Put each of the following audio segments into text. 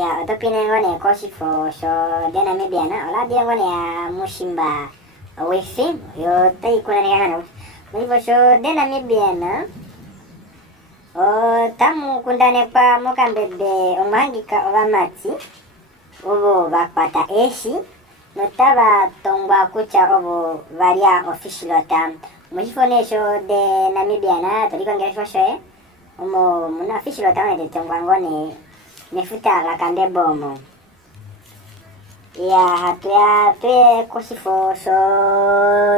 Ya otopine ngone kosifo so de Namibia na ola dia ngone ya mushimba wifi yo tai kuna ngana mwivo so de Namibia na o tamu kundane pa mokambebe omangika ovamati obo bakwata eshi notaba tongwa kucha obo varia official tam mujifone so de Namibia na toliko ngeresho shoe omo muna official tam de tongwa ngone mefuta la kande bomo ya hatuya tue kosifo so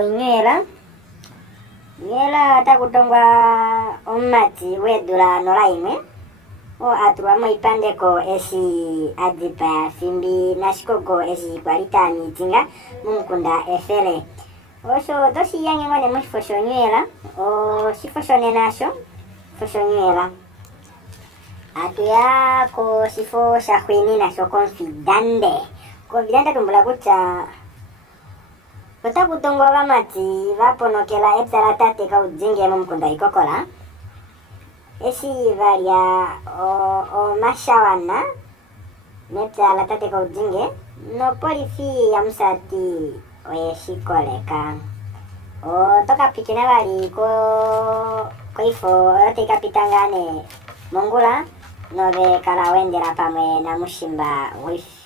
nyela takutongwa omati wedula nola imwe o atuwa mo ipandeko esi adipa fimbi nashikoko esi kwalita mitinga mumkunda efele oso dosi yange ngone musifo so nyela o sifo so nenasho fo nyela atuya ko sifo shahwini na so confidante tumbula kucha kota kutongwa vamati vaponokela epsala tate ka ujinge mumkunda ikokola esi varia o mashawana nepsala tate ka ujinge no polifi ya msati oyeshikoleka o toka pikina vali ko ifo yote kapitangane mongula nove kala wendera pamwe na mushimba wifi